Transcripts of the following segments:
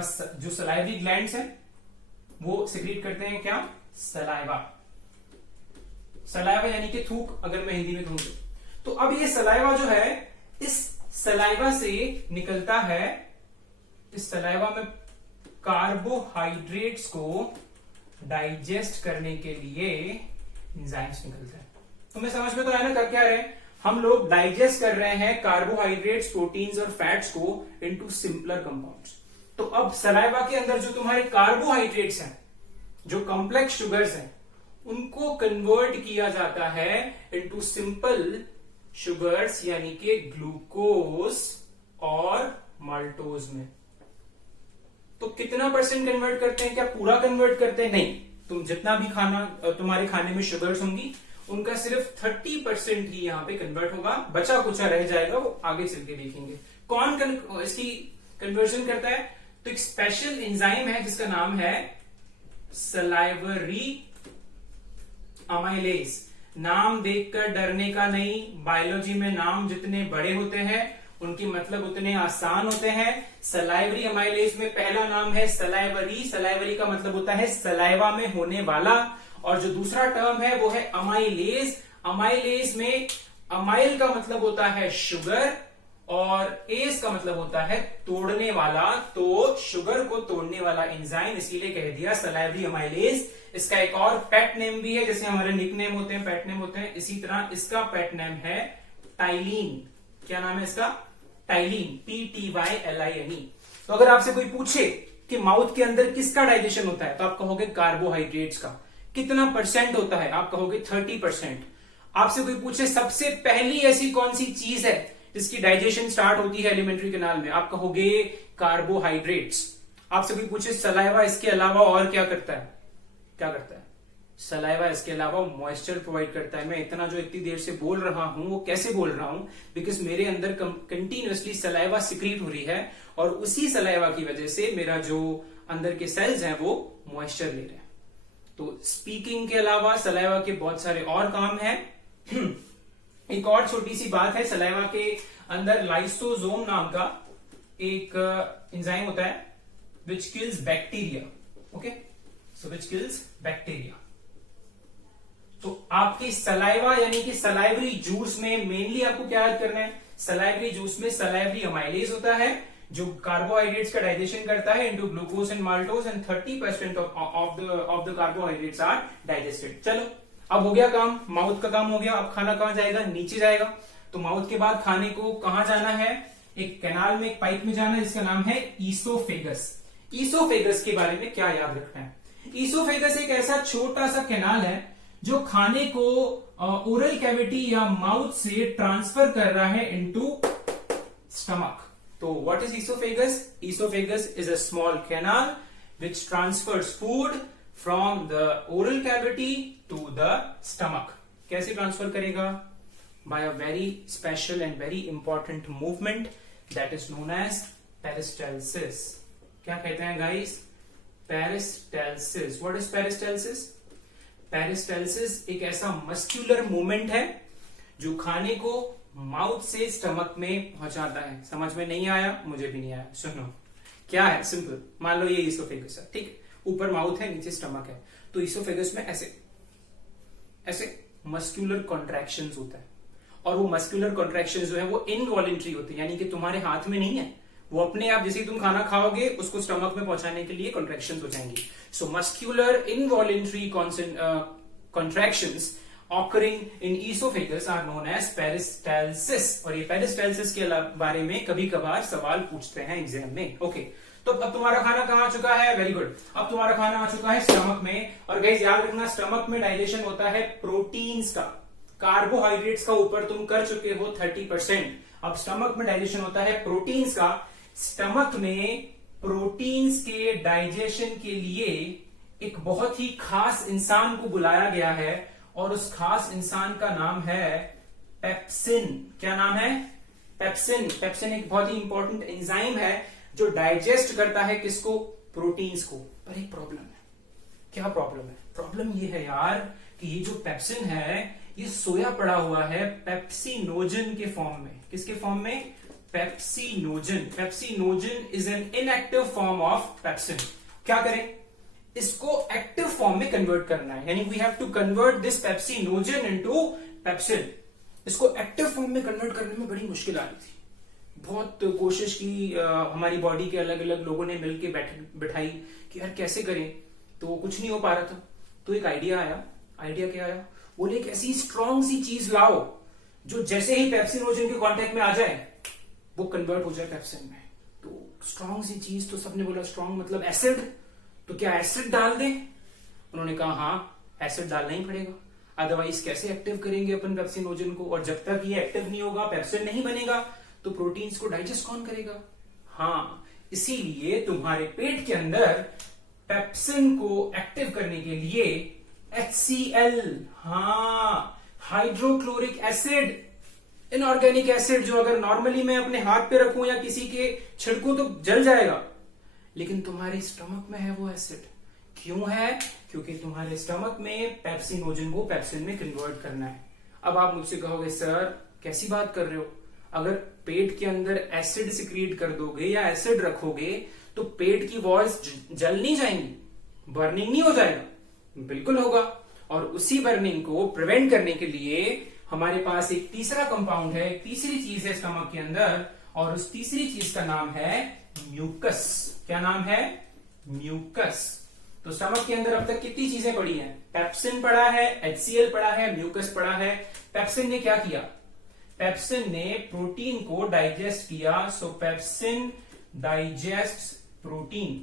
जो salivary glands हैं वो सिक्रीट करते हैं क्या? सलाइवा। सलाइवा यानी कि थूक, अगर मैं हिंदी में कहूं तो अब ये सलाइवा जो है, इस सलाइवा से निकलता है, इस सलाइवा में कार्बोहाइड्रेट्स को डाइजेस्ट करने के लिए एंजाइम्स निकलते हैं। तुम्हें समझ में तो आया ना कर क्या रहे हैं? हम लोग डाइजेस्ट कर रहे हैं कार्बोहाइड्रेट्स, प्रोटीन्स और फैट्स को इनटू सिंपलर कंपाउंड्स। तो अब सलाइवा के अंदर जो तुम्हारे कार्बोहाइड्रेट्स हैं, जो कॉम्प्लेक्स शुगर्स हैं, उनको कन्वर्ट किया जाता है इनटू सिंपल शुगर्स यानी कि ग्लूकोज और माल्टोज में। तो कितना परसेंट कन्वर्ट करते हैं? क्या पूरा कन्वर्ट करते हैं? नहीं, तुम जितना भी खाना तुम्हारे खाने में शुगर्स होंगी उनका सिर्फ 30% ही यहां पे कन्वर्ट होगा, बचा कुचा रह जाएगा, वो आगे चल के देखेंगे। कौन इसकी कन्वर्जन करता है? तो एक स्पेशल एंजाइम है जिसका नाम है सलाइवरी अमाइलेज। नाम देखकर डरने का नहीं, बायोलॉजी में नाम जितने बड़े होते हैं उनके मतलब उतने आसान होते हैं। सलाइवरी अमाइलेज में पहला नाम है सलाइवरी। सलाइवरी का मतलब होता है सलाइवा में होने वाला, और जो दूसरा टर्म है वो है अमाइलेज। अमाइलेज में अमाइल का मतलब होता है शुगर और एज का मतलब होता है तोड़ने वाला, तो शुगर को तोड़ने वाला एंजाइम, इसीलिए कह दिया सलाइवरी अमाइलेज। इसका एक और पेट नेम भी है, जैसे हमारे निक नेम होते हैं, पेट नेम होते हैं, इसी तरह इसका पेट नेम है टाइलिन। क्या नाम है इसका? Ptyalin, PTYLINE। तो अगर आपसे कोई पूछे कि माउथ के अंदर किसका डाइजेशन होता है, तो आप कहोगे कार्बोहाइड्रेट्स का। कितना परसेंट होता है? आप कहोगे 30%। आपसे कोई पूछे सबसे पहली ऐसी कौन सी चीज है जिसकी डाइजेशन स्टार्ट होती है एलिमेंट्री कैनाल में, आप कहोगे कार्बोहाइड्रेट्स। आपसे कोई पूछे सलाइवा इसके अलावा और क्या करता है? क्या करता है? सलाइवा इसके अलावा मॉइस्चर प्रोवाइड करता है। मैं इतना जो इतनी देर से बोल रहा हूं वो कैसे बोल रहा हूं? बिकॉज मेरे अंदर कंटिन्यूअसली सलाइवा सिक्रीट हो रही है, और उसी सलाइवा की वजह से मेरा जो अंदर के सेल्स हैं वो मॉइस्चर ले रहे हैं। तो स्पीकिंग के अलावा सलाइवा के बहुत सारे और काम हैं। एक और छोटी सी बात है, सलाइवा के अंदर लाइसोसोम नाम का एक एंजाइम होता है विच किल्स बैक्टीरिया। ओके, सो विच किल्स बैक्टीरिया। तो आपकी सलाइवा यानी कि सलाइवरी जूस में मेनली आपको क्या याद करना है? सलाइवरी जूस में सलाइवरी अमाइलेज होता है जो कार्बोहाइड्रेट्स का डाइजेशन करता है into glucose and maltose, and 30% of the carbohydrates are digested. चलो, अब हो गया काम, माउथ का काम हो गया। अब खाना कहां जाएगा? नीचे जाएगा। तो माउथ के बाद खाने को कहां जाना है? एक कैनाल में, एक पाइप में जाना है जिसका नाम है ईसोफेगस। ईसोफेगस के बारे में क्या याद रखना है? ईसोफेगस एक ऐसा छोटा सा कैनाल है जो खाने को ओरल कैविटी या माउथ से ट्रांसफर कर रहा है इनटू स्टमक। तो what is oesophagus? Oesophagus is a small canal which transfers food from the oral cavity to the stomach. कैसे ट्रांसफर करेगा? By a very special and very important movement that is known as peristalsis. क्या कहते हैं guys? Peristalsis. What is peristalsis? Peristalsis एक ऐसा muscular movement है जो खाने को माउथ से स्टमक में पहुंचाता है। समझ में नहीं आया? मुझे भी नहीं आया। सुनो, क्या है? सिंपल, मान लो ये ईसोफेगस है, ठीक है, ऊपर माउथ है, नीचे स्टमक है। तो ईसोफेगस में ऐसे ऐसे मस्कुलर कॉन्ट्रैक्शंस होता है, और वो मस्कुलर कॉन्ट्रैक्शंस जो है वो इनवॉलेंट्री होते हैं, यानी कि तुम्हारे हाथ में नहीं है, वो अपने आप जैसे ही तुम खाना खाओगे उसको स्टमक में पहुंचाने के लिए कॉन्ट्रैक्शंस हो जाएंगी। So muscular involuntary contractions occurring in esophagus are known as peristalsis। और ये पेरिस्टाल्सिस के बारे में कभी कभार सवाल पूछते हैं एग्जाम में। ओके, तो अब तुम्हारा खाना कहां आ चुका है? वेरी गुड, अब तुम्हारा खाना आ चुका है स्टमक में। और गाइस याद रखना, स्टमक में डाइजेशन होता है प्रोटीन्स का। कार्बोहाइड्रेट्स का ऊपर तुम कर चुके हो 30%, अब स्टमक में डाइजेशन होता है प्रोटीन्स का। स्टमक में प्रोटीन्स के डाइजेशन के लिए एक बहुत ही खास इंसान को बुलाया गया है, और उस खास इंसान का नाम है पेप्सिन। क्या नाम है? पेप्सिन। पेप्सिन एक बहुत ही इंपॉर्टेंट एंजाइम है जो डाइजेस्ट करता है किसको? प्रोटीन्स को। पर एक प्रॉब्लम है। क्या प्रॉब्लम है? प्रॉब्लम ये है यार कि ये जो पेप्सिन है ये सोया पड़ा हुआ है पेप्सिनोजन के फॉर्म में। किसके फॉर्म में? Pepsinogen. Pepsinogen is an inactive form of pepsin. क्या करें, इसको एक्टिव फॉर्म में कन्वर्ट करना है, यानी we have to convert this pepsinogen into pepsin. इसको एक्टिव फॉर्म में कन्वर्ट करने में बड़ी मुश्किल आ रही थी, बहुत कोशिश की, हमारी बॉडी के अलग अलग लोगों ने मिलकर बैठाई कि यार कैसे करें, तो कुछ नहीं हो पा रहा था। तो एक आइडिया आया। आइडिया क्या आया, बोले एक ऐसी स्ट्रांग सी चीज लाओ जो जैसे ही पेप्सिनोजन के कांटेक्ट में आ जाए वो कन्वर्ट हो जाए पेप्सिन में। तो स्ट्रांग सी चीज, तो सबने बोला स्ट्रांग मतलब एसिड, तो क्या एसिड डाल दें? उन्होंने कहा हाँ एसिड डालना ही पड़ेगा, अदरवाइज कैसे एक्टिव करेंगे अपन पेप्सिनोजन को, और जब तक ये एक्टिव नहीं होगा पेप्सिन नहीं बनेगा, तो प्रोटीन्स को डाइजेस्ट कौन करेगा? हाँ, इसीलिए तुम्हारे पेट के अंदर पेप्सिन को एक्टिव करने के लिए HCl, हाँ हाइड्रोक्लोरिक एसिड, इनऑर्गेनिक एसिड, जो अगर नॉर्मली मैं अपने हाथ पे रखूं या किसी के छिड़कूं तो जल जाएगा, लेकिन तुम्हारे स्टमक में है वो एसिड। क्यों है? क्योंकि तुम्हारे स्टमक में पेप्सिनोजन को पेप्सिन में कन्वर्ट करना है। अब आप मुझसे कहोगे सर कैसी बात कर रहे हो, अगर पेट के अंदर एसिड सिक्रीट कर दोगे या एसिड रखोगे तो पेट की वॉल्स जल नहीं जाएंगी, बर्निंग नहीं हो जाएगा? बिल्कुल होगा। और उसी बर्निंग को प्रिवेंट करने के लिए हमारे पास एक तीसरा कंपाउंड है, तीसरी चीज है स्टमक के अंदर, और उस तीसरी चीज का नाम है म्यूकस। क्या नाम है? म्यूकस। तो स्टमक के अंदर अब तक कितनी चीजें पड़ी हैं? पेप्सिन पड़ा है, HCl पड़ा है, म्यूकस पड़ा है। पेप्सिन ने क्या किया? पेप्सिन ने प्रोटीन को डाइजेस्ट किया। सो पेप्सिन डाइजेस्ट प्रोटीन,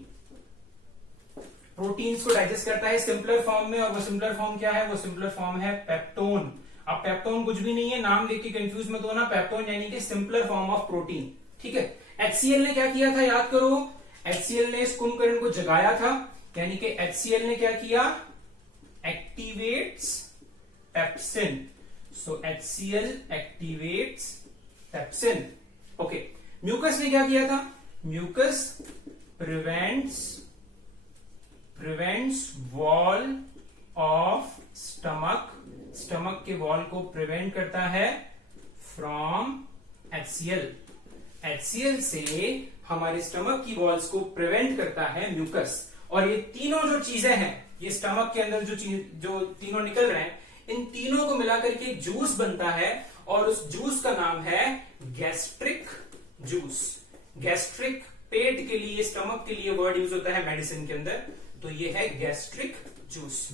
प्रोटीन्स को डाइजेस्ट करता है सिंपलर फॉर्म में, और वो सिंपलर फॉर्म क्या है? वो सिंपलर फॉर्म है पेप्टोन। अब पेप्टोन कुछ भी नहीं है, नाम देख के कंफ्यूज मत होना, पेप्टोन यानी कि सिंपलर फॉर्म ऑफ प्रोटीन। ठीक है। HCl ने क्या किया था, याद करो, HCl ने इस कुंभकर्ण को जगाया था, यानी कि HCl ने क्या किया? Activates pepsin. So HCl activates pepsin. Okay. Mucus ने क्या किया था? Mucus prevents wall of stomach, stomach के वॉल को प्रिवेंट करता है फ्रॉम HCl। HCl से हमारे स्टमक की वॉल्स को प्रिवेंट करता है म्यूकस। और ये तीनों जो चीजें हैं, ये स्टमक के अंदर जो तीनों निकल रहे हैं, इन तीनों को मिलाकर के जूस बनता है, और उस जूस का नाम है गैस्ट्रिक जूस। गैस्ट्रिक पेट के लिए, स्टमक के लिए वर्ड यूज होता है मेडिसिन के अंदर, तो ये है गैस्ट्रिक जूस।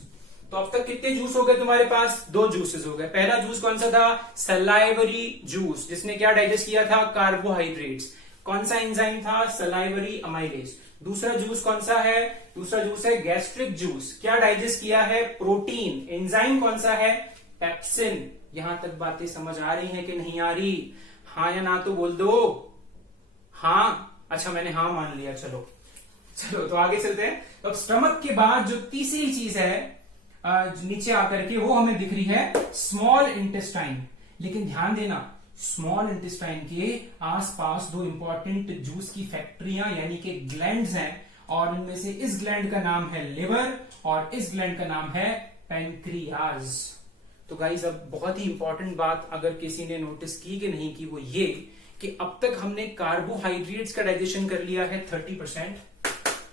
तो अब तक कितने जूस हो गए तुम्हारे पास? 2 जूसेस हो गए। पहला जूस कौन सा था? सलाइवरी जूस, जिसने क्या डाइजेस्ट किया था? कार्बोहाइड्रेट्स। कौन सा एंजाइम था? Salivary amylase. दूसरा जूस कौन सा है? दूसरा जूस है गैस्ट्रिक जूस। क्या डाइजेस्ट किया है? प्रोटीन। एंजाइम कौन सा है? पेप्सिन। यहां तक बातें समझ आ रही हैं कि नहीं आ रही? हाँ या ना तो बोल दो। हाँ, अच्छा मैंने हाँ मान लिया। चलो तो आगे चलते हैं। तो अब स्टमक के बाद जो तीसरी चीज है नीचे आकर के, वो हमें दिख रही है स्मॉल इंटेस्टाइन। लेकिन ध्यान देना, स्मॉल इंटेस्टाइन के आसपास 2 इंपॉर्टेंट जूस की फैक्ट्रियां यानी कि ग्लैंड्स हैं, और इनमें से इस ग्लैंड का नाम है लिवर और इस ग्लैंड का नाम है पैंक्रियाज। तो गाइस अब बहुत ही इंपॉर्टेंट बात अगर किसी ने नोटिस की कि नहीं की, वो ये कि अब तक हमने कार्बोहाइड्रेट्स का डाइजेशन कर लिया है 30%,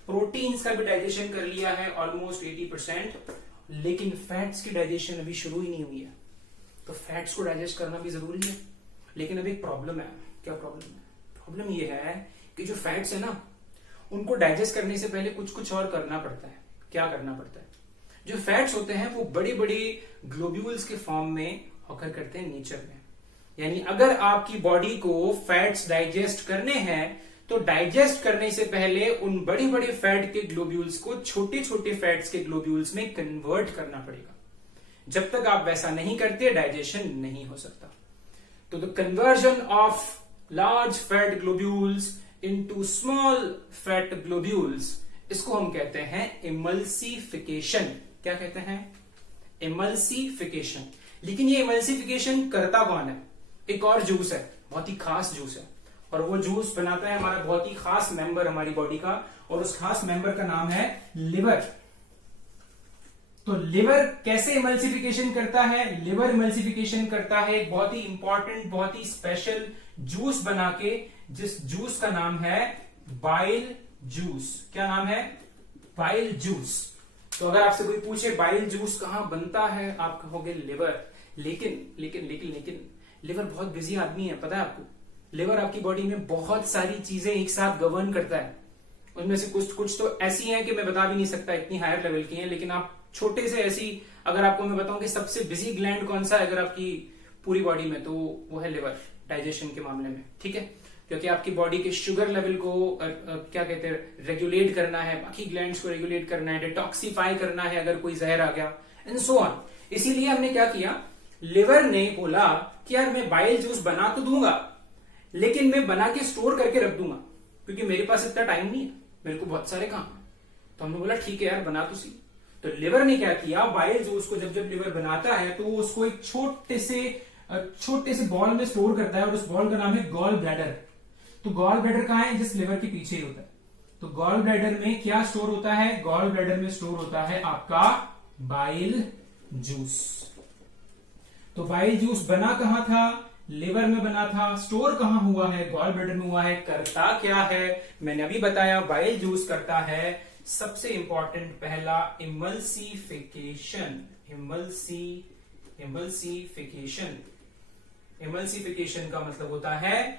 प्रोटीन्स का भी डाइजेशन कर लिया है ऑलमोस्ट 80%, लेकिन फैट्स की डाइजेशन अभी शुरू ही नहीं हुई है। तो फैट्स को डाइजेस्ट करना भी जरूरी है, लेकिन अभी एक प्रॉब्लम है। क्या प्रॉब्लम है? प्रॉब्लम ये है कि जो फैट्स है ना, उनको डाइजेस्ट करने से पहले कुछ और करना पड़ता है। क्या करना पड़ता है? जो फैट्स होते हैं वो बड़ी बड़ी ग्लोब्यूल्स के फॉर्म में होकर करते हैं नेचर में। यानी अगर आपकी बॉडी को फैट्स डाइजेस्ट करने हैं, तो डाइजेस्ट करने से पहले उन बड़ी बड़ी फैट के ग्लोब्यूल्स को छोटे छोटे फैट्स के ग्लोब्यूल्स में कन्वर्ट करना पड़ेगा। जब तक आप वैसा नहीं करते, डाइजेशन नहीं हो सकता। तो the conversion of large fat globules into small fat globules, इसको हम कहते हैं इमल्सिफिकेशन। क्या कहते हैं? इमल्सिफिकेशन। लेकिन ये इमल्सिफिकेशन करता कौन है? एक और जूस है, बहुत ही खास जूस है, और वो जूस बनाता है हमारा बहुत ही खास मेंबर हमारी बॉडी का, और उस खास मेंबर का नाम है लिवर। तो लिवर कैसे इमल्सिफिकेशन करता है? लिवर इमल्सिफिकेशन करता है एक बहुत ही इंपॉर्टेंट, बहुत ही स्पेशल जूस बना के, जिस जूस का नाम है बाइल जूस। क्या नाम है? Bile juice. तो अगर आपसे कोई पूछे बाइल जूस कहां बनता है, आप कहोगे लिवर। लेकिन लेकिन लेकिन लेकिन लिवर बहुत बिजी आदमी है, पता है आपको? लिवर आपकी बॉडी में बहुत सारी चीजें एक साथ गवर्न करता है। उनमें से कुछ तो ऐसी हैं कि मैं बता भी नहीं सकता, इतनी हायर लेवल की हैं। लेकिन आप छोटे से ऐसी, अगर आपको मैं बताऊं कि सबसे बिजी ग्लैंड कौन सा है अगर आपकी पूरी बॉडी में, तो वो है लिवर, डाइजेशन के मामले में। ठीक है, क्योंकि आपकी बॉडी के शुगर लेवल को क्या कहते हैं, रेगुलेट करना है, बाकी ग्लैंड्स को रेगुलेट करना है, डिटॉक्सिफाई करना है अगर कोई जहर आ गया, एंड सो ऑन। इसीलिए हमने क्या किया, लिवर ने बोला कि यार मैं बाइल जूस बना तो दूंगा, लेकिन मैं बना के स्टोर करके रख दूंगा, क्योंकि मेरे पास इतना टाइम नहीं है, मेरे को बहुत सारे काम है। तो हमने बोला ठीक है यार, बना तो सी। तो लिवर ने क्या किया, बाइल जूस को जब जब लिवर बनाता है तो उसको एक छोटे से बॉल में स्टोर करता है, और उस बॉल का नाम है गॉल ब्लैडर। तो गॉल ब्लैडर कहां है? जिस लिवर के पीछे ही होता है। तो गॉल ब्लैडर में क्या स्टोर होता है? गॉल ब्लैडर में स्टोर होता है आपका बाइल जूस। तो बाइल जूस बना कहां था? लिवर में बना था। स्टोर कहां हुआ है? गॉल ब्लैडर में हुआ है। करता क्या है? मैंने अभी बताया, बाइल जूस करता है सबसे इंपॉर्टेंट पहला इमल्सिफिकेशन। इमल्सिफिकेशन का मतलब होता है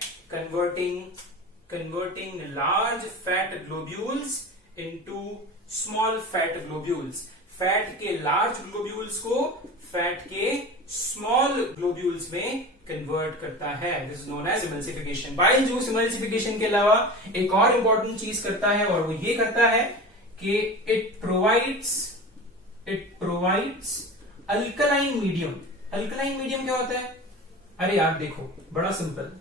converting large fat globules into small fat globules. Fat के लार्ज ग्लोब्यूल्स को फैट के स्मॉल ग्लोब्यूल्स में कन्वर्ट करता है। This is known as emulsification. Bile juice emulsification के अलावा एक और इंपॉर्टेंट चीज करता है, और वो ये करता है कि it provides alkaline medium. Alkaline medium क्या होता है? अरे यार देखो, बड़ा सिंपल।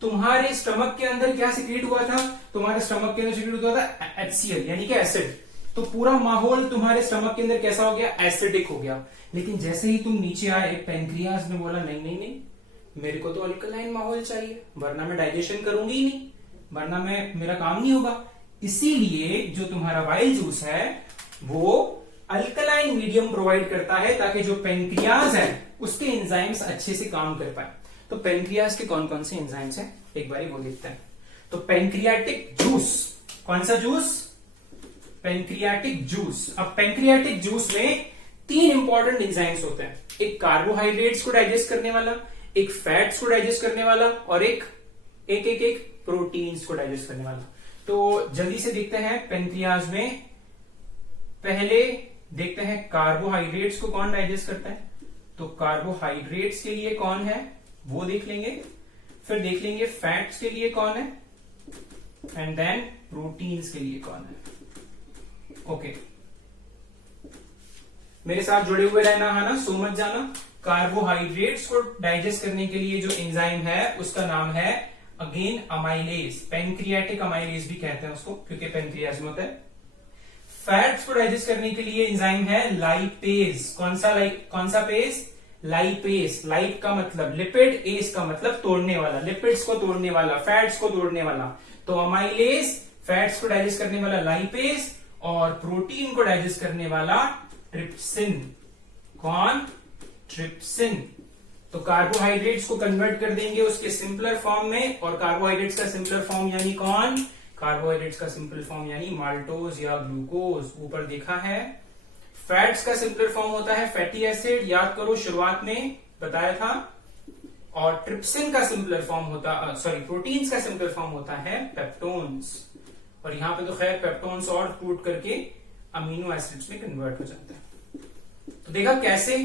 तुम्हारे स्टमक के अंदर क्या सिक्रेट हुआ था? तुम्हारे स्टमक के अंदर सिक्रेट हुआ था HCl, यानी कि एसिड। तो पूरा माहौल तुम्हारे स्टमक के अंदर कैसा हो गया? एसिडिक हो गया। लेकिन जैसे ही तुम नीचे आए, पेनक्रियाज ने बोला नहीं नहीं नहीं, मेरे को तो अल्कलाइन माहौल चाहिए, वरना मैं डाइजेशन करूंगी ही नहीं, वरना मेरा काम नहीं होगा। इसीलिए जो तुम्हारा बाइल जूस है वो अल्कलाइन मीडियम प्रोवाइड करता है, ताकि जो पेनक्रियाज है उसके एंजाइम्स अच्छे से काम कर पाए। तो पेनक्रियाज के कौन कौन से एंजाइम्स हैं, एक बार वो देखते हैं। तो पेनक्रियाटिक जूस, कौन सा जूस? Pancreatic juice. अब पेनक्रियाटिक जूस में 3 इंपॉर्टेंट एंजाइम्स होते हैं। एक कार्बोहाइड्रेट्स को डाइजेस्ट करने वाला, एक फैट्स को डाइजेस्ट करने वाला, और एक प्रोटीन्स को डाइजेस्ट करने वाला। तो जल्दी से देखते हैं पेनक्रियाज में। पहले देखते हैं कार्बोहाइड्रेट्स को कौन डाइजेस्ट करता है। तो कार्बोहाइड्रेट्स के लिए कौन है वो देख लेंगे, फिर देख लेंगे फैट्स के लिए कौन है, एंड देन प्रोटीन्स के लिए कौन है। ओके, मेरे साथ जुड़े हुए रहना है ना, सो मत जाना। कार्बोहाइड्रेट्स को डाइजेस्ट करने के लिए जो एंजाइम है उसका नाम है अगेन अमाइलेज। पेनक्रियाटिक अमाइलेज भी कहते हैं उसको, क्योंकि पेनक्रियाज में होता है। फैट्स को डाइजेस्ट करने के लिए एंजाइम है लाइपेज। कौन सा पेज? लाइपेज। लाइप का मतलब लिपिड, एज का मतलब तोड़ने वाला, लिपिड्स को तोड़ने वाला, फैट्स को तोड़ने वाला। तो अमाइलेज फैट्स को डाइजेस्ट करने वाला लाइपेज, और प्रोटीन को डाइजेस्ट करने वाला ट्रिप्सिन। कौन? ट्रिप्सिन। तो कार्बोहाइड्रेट्स को कन्वर्ट कर देंगे उसके सिंपलर फॉर्म में, और कार्बोहाइड्रेट्स का सिंपलर फॉर्म यानी कौन? कार्बोहाइड्रेट्स का सिंपल फॉर्म यानी माल्टोज या ग्लूकोज, ऊपर देखा है। फैट्स का सिंपलर फॉर्म होता है फैटी एसिड, याद करो शुरुआत में बताया था। और ट्रिप्सिन का सिंपलर फॉर्म होता, प्रोटीन्स का सिंपलर फॉर्म होता है पेप्टोन्स। और यहां पे तो खैर पेप्टोन्स और फूड करके अमीनो एसिड्स में कन्वर्ट हो जाता है। तो देखा कैसे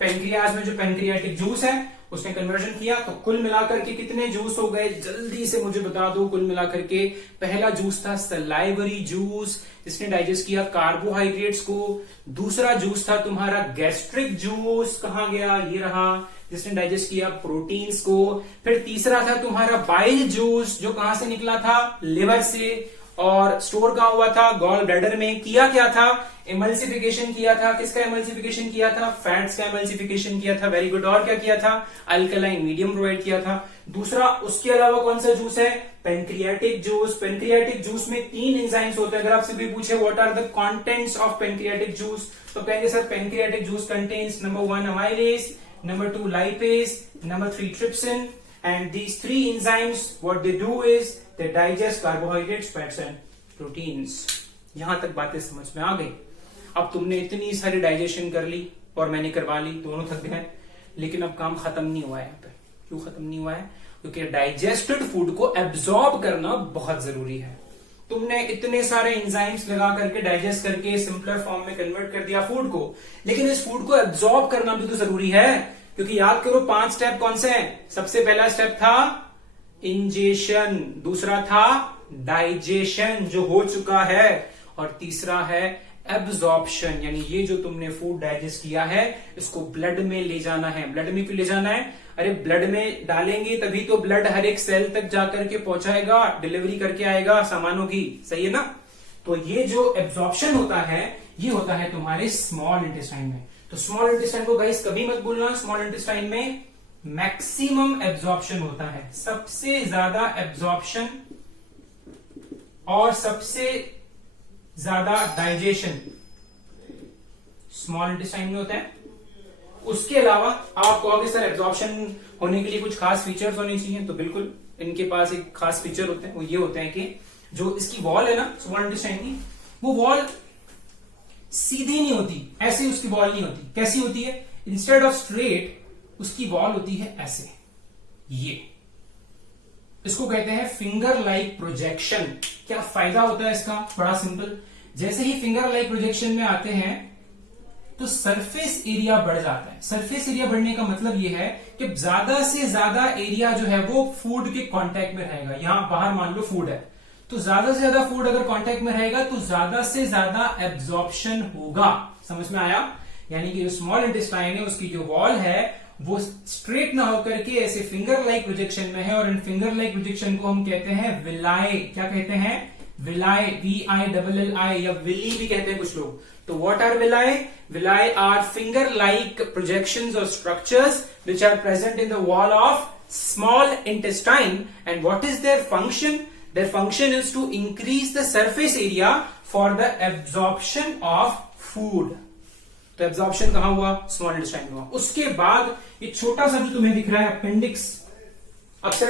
पेनक्रियाज में जो पेनक्रियाटिक जूस है उसने कन्वर्जन किया। तो कुल मिलाकर के कितने जूस हो गए, जल्दी से मुझे बता दो। कुल मिलाकर के पहला जूस था सलाइवरी जूस, जिसने डाइजेस्ट किया कार्बोहाइड्रेट्स को। दूसरा जूस था तुम्हारा गैस्ट्रिक जूस, कहां गया? ये रहा, जिसने डाइजेस्ट किया प्रोटीन्स को। फिर तीसरा था तुम्हारा बाइल जूस, जो कहां से निकला था? लिवर से। और स्टोर कहाँ हुआ था? गॉल ब्लैडर में। किया क्या था? इमल्सिफिकेशन किया था। किसका इमल्सिफिकेशन किया था? फैट्स का इमल्सिफिकेशन किया था। Very good. और क्या किया था? अल्कलाइन मीडियम प्रोवाइड किया था। दूसरा, उसके अलावा कौन सा जूस है? Pancreatic juice. पेनक्रियाटिक जूस में 3 एंजाइम्स होते हैं। अगर आपसे भी पूछे what are the contents of pancreatic juice, तो कहेंगे sir pancreatic juice contains number 1 amylase, number 2 lipase, number 3 trypsin, and these 3 enzymes what they do is they digest carbohydrates, fats and proteins. यहां तक बातें समझ में आ गई। अब तुमने इतनी सारी डाइजेशन कर ली और मैंने करवा ली, दोनों थक गए, लेकिन अब काम खत्म नहीं हुआ है यहाँ पे। क्यों खत्म नहीं हुआ है? क्योंकि डाइजेस्टेड फूड को एब्जॉर्ब करना बहुत जरूरी है। तुमने इतने सारे एंजाइम्स लगा करके डाइजेस्ट करके सिंपलर फॉर्म में कन्वर्ट कर दिया फूड को, लेकिन इस फूड को एब्जॉर्ब करना भी तो जरूरी है। क्योंकि याद करो 5 स्टेप कौन से हैं? सबसे पहला स्टेप था इंजेशन, दूसरा था डाइजेशन जो हो चुका है, और तीसरा है एब्जॉर्प्शन, यानी ये जो तुमने फूड डाइजेस्ट किया है इसको ब्लड में ले जाना है। ब्लड में क्यों ले जाना है? अरे ब्लड में डालेंगे तभी तो ब्लड हर एक सेल तक जाकर के पहुंचाएगा, डिलीवरी करके आएगा सामानों की, सही है ना? तो ये जो एब्जॉर्प्शन होता है ये होता है तुम्हारे स्मॉल इंटेस्टाइन में। तो स्मॉल इंटेस्टाइन को गाइस कभी मत भूलना, स्मॉल इंटेस्टाइन में मैक्सिमम एब्जॉर्प्शन होता है, सबसे ज्यादा एब्जॉर्प्शन और सबसे ज्यादा डाइजेशन स्मॉल इंटेस्टाइन में होता है। उसके अलावा आप कहोगे सर एब्जॉर्प्शन होने के लिए कुछ खास फीचर्स होने चाहिए, तो बिल्कुल इनके पास एक खास फीचर होते हैं, वो ये होते हैं कि जो इसकी वॉल है ना स्मॉल इंटेस्टाइन की, वो वॉल सीधी नहीं होती, ऐसे उसकी वॉल नहीं होती। कैसी होती है? इंस्टेड ऑफ स्ट्रेट उसकी वॉल होती है ऐसे, ये इसको कहते हैं फिंगर लाइक प्रोजेक्शन। क्या फायदा होता है इसका? बड़ा सिंपल, जैसे ही फिंगर लाइक प्रोजेक्शन में आते हैं तो सरफेस एरिया बढ़ जाता है। सरफेस एरिया बढ़ने का मतलब यह है कि ज्यादा से ज्यादा एरिया जो है वो फूड के कांटेक्ट में रहेगा। यहां बाहर मान लो फूड है, तो ज्यादा से ज्यादा फूड अगर कांटेक्ट में रहेगा तो ज्यादा से ज्यादा एब्जॉर्प्शन होगा। समझ में आया? यानी कि जो स्मॉल इंटेस्टाइन है उसकी जो वॉल है वो स्ट्रेट ना होकर के ऐसे फिंगर लाइक प्रोजेक्शन में है, और इन फिंगर लाइक प्रोजेक्शन को हम कहते हैं विलाई। क्या कहते हैं? विलाई, VILLI, या विली भी कहते हैं कुछ लोग। तो what are villi? Villi are finger like projections और structures which are present in the wall of small intestine, and what is their function? Their function is to increase the surface area for the absorption of food. तो absorption कहां हुआ? Small intestine में हुआ। उसके बाद ये छोटा सा जो तुम्हें दिख रहा है अपेंडिक्स, अक्सर